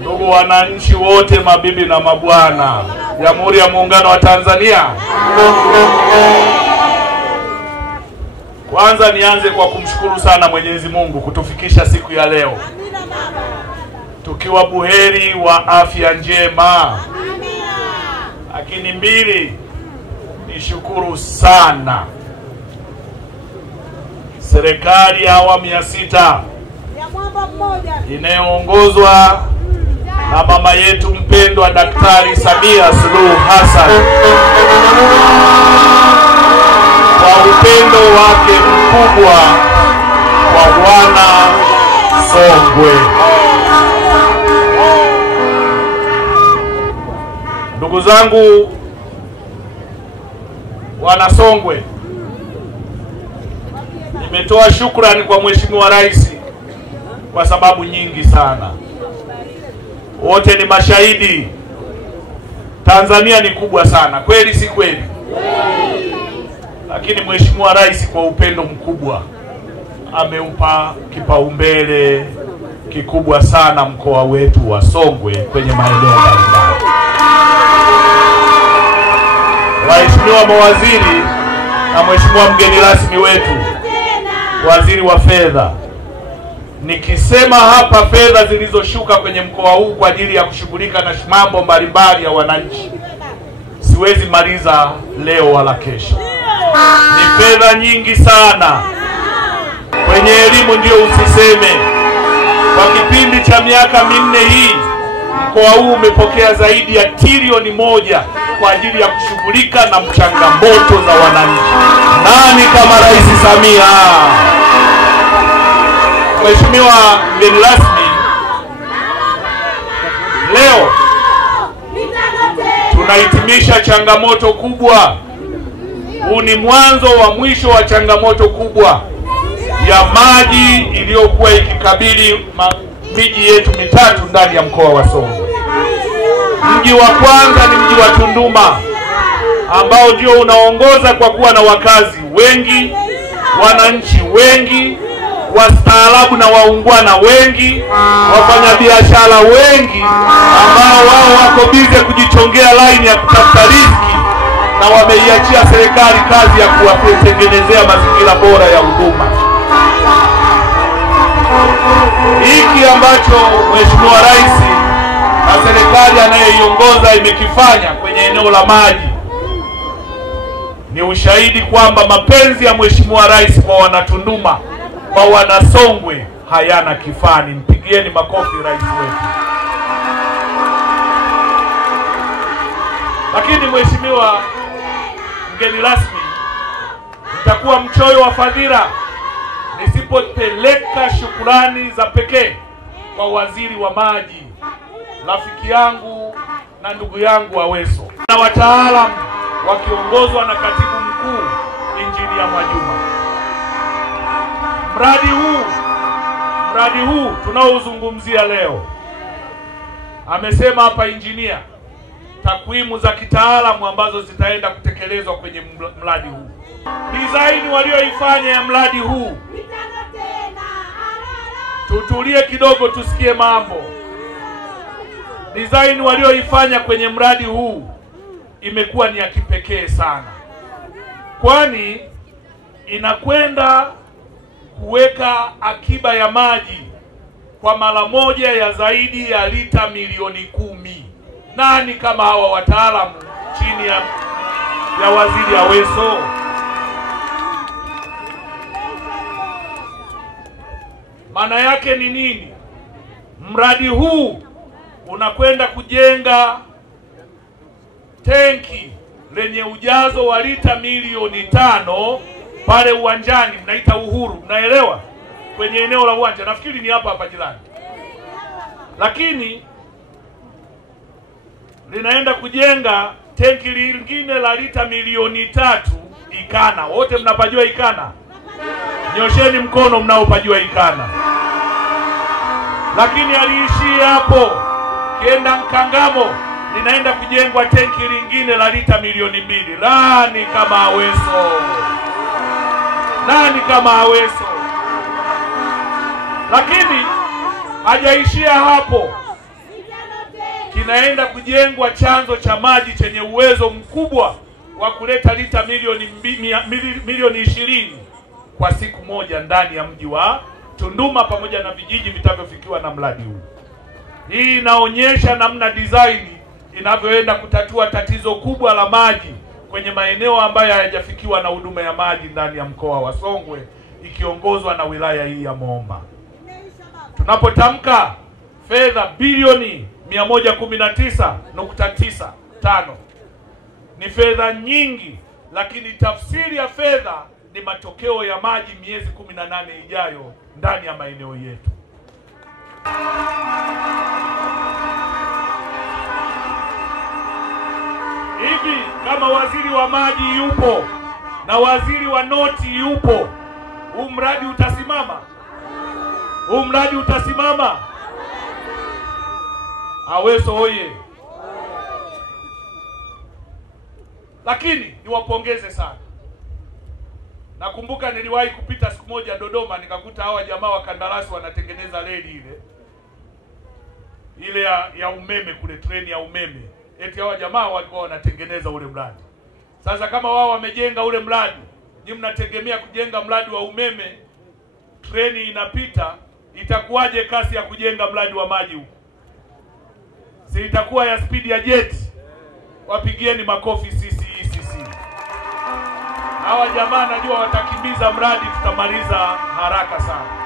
ndugu wananchi wote, mabibi na mabwana, Jamhuri ya Muungano wa Tanzania. Kwanza nianze kwa kumshukuru sana Mwenyezi Mungu kutufikisha siku ya leo tukiwa buheri wa afya njema. Lakini mbili, nishukuru sana serikali ya awamu ya 6 inayoongozwa na mama yetu mpendwa Daktari Samia Suluhu Hassan kwa upendo wake mkubwa kwa wana Songwe. Ndugu zangu wana Songwe, nimetoa shukrani kwa Mheshimiwa Rais kwa sababu nyingi sana. Wote ni mashahidi, Tanzania ni kubwa sana, kweli si kweli? Lakini Mheshimiwa Rais kwa upendo mkubwa ameupa kipaumbele kikubwa sana mkoa wetu wa Songwe kwenye maeneo mbalimbali. Waheshimiwa mawaziri na Mheshimiwa mgeni rasmi wetu Waziri wa Fedha, nikisema hapa fedha zilizoshuka kwenye mkoa huu kwa ajili ya kushughulika na mambo mbalimbali ya wananchi, siwezi maliza leo wala kesho. Ni fedha nyingi sana. Kwenye elimu ndio usiseme. Kwa kipindi cha miaka 4 hii mkoa huu umepokea zaidi ya trilioni 1 kwa ajili ya kushughulika na changamoto za wananchi. Nani kama Rais Samia? Mheshimiwa mgeni rasmi, leo tunahitimisha changamoto kubwa. Huu ni mwanzo wa mwisho wa changamoto kubwa ya maji iliyokuwa ikikabili miji yetu mitatu ndani ya mkoa wa Songwe. Mji wa kwanza ni mji wa Tunduma ambao ndio unaongoza kwa kuwa na wakazi wengi, wananchi wengi, wastaarabu na waungwana wengi, wafanyabiashara wengi ambao wao wako bize kujichongea laini ya kutafuta riziki na wameiachia serikali kazi ya kuwatengenezea mazingira bora ya huduma. Hiki ambacho Mheshimiwa Rais na serikali anayoiongoza imekifanya kwenye eneo la maji ni ushahidi kwamba mapenzi ya Mheshimiwa Rais kwa wanatunduma, kwa wana Songwe hayana kifani. Mpigieni makofi rais wetu. Lakini Mheshimiwa mgeni rasmi, nitakuwa mchoyo wa fadhila nisipopeleka shukrani za pekee kwa waziri wa maji, rafiki yangu na ndugu yangu Aweso, na wataalamu wakiongozwa na katibu mkuu Injinia Mwajuma. Mradi huu tunaozungumzia leo, amesema hapa injinia takwimu za kitaalamu ambazo zitaenda kutekelezwa kwenye mradi huu. Design walioifanya ya mradi huu, tutulie kidogo tusikie mambo. Design walioifanya kwenye mradi huu imekuwa ni ya kipekee sana, kwani inakwenda kuweka akiba ya maji kwa mara moja ya zaidi ya lita milioni 10. Nani kama hawa wataalamu chini ya waziri Aweso? Maana yake ni nini? Mradi huu unakwenda kujenga tenki lenye ujazo wa lita milioni 5 pale uwanjani, mnaita Uhuru, mnaelewa? Kwenye eneo la uwanja, nafikiri ni hapa jirani. Lakini linaenda kujenga tenki lingine la lita milioni 3 Ikana. Wote mnapajua Ikana? Nyosheni mkono mnaopajua Ikana. Lakini aliishia hapo. Kienda Nkangamo linaenda kujengwa tenki lingine la lita milioni 2. Nani kama Aweso? Nani kama Aweso? Lakini hajaishia hapo. kinaenda kujengwa chanzo cha maji chenye uwezo mkubwa wa kuleta lita milioni 20 kwa siku moja ndani ya mji wa Tunduma pamoja na vijiji vitavyofikiwa na mradi huu. Hii inaonyesha namna design inavyoenda kutatua tatizo kubwa la maji kwenye maeneo ambayo hayajafikiwa na huduma ya maji ndani ya mkoa wa Songwe ikiongozwa na wilaya hii ya Momba. Tunapotamka fedha bilioni 119.95 ni fedha nyingi, lakini tafsiri ya fedha ni matokeo ya maji miezi 18 ijayo ndani ya maeneo yetu. Hivi kama waziri wa maji yupo na waziri wa noti yupo, huu mradi utasimama? Huu mradi utasimama? Aweso oye! Lakini niwapongeze sana. Nakumbuka niliwahi kupita siku moja Dodoma, nikakuta hawa jamaa wa kandarasi wanatengeneza reli ile ya umeme kule, treni ya umeme. Eti hawa jamaa walikuwa wanatengeneza ule mradi. Sasa kama wao wamejenga ule mradi, ni mnategemea kujenga mradi wa umeme, treni inapita, itakuwaje kasi ya kujenga mradi wa maji huko? Si itakuwa ya spidi ya jet? Wapigieni makofi CCC. Hawa jamaa najua watakimbiza mradi, tutamaliza haraka sana.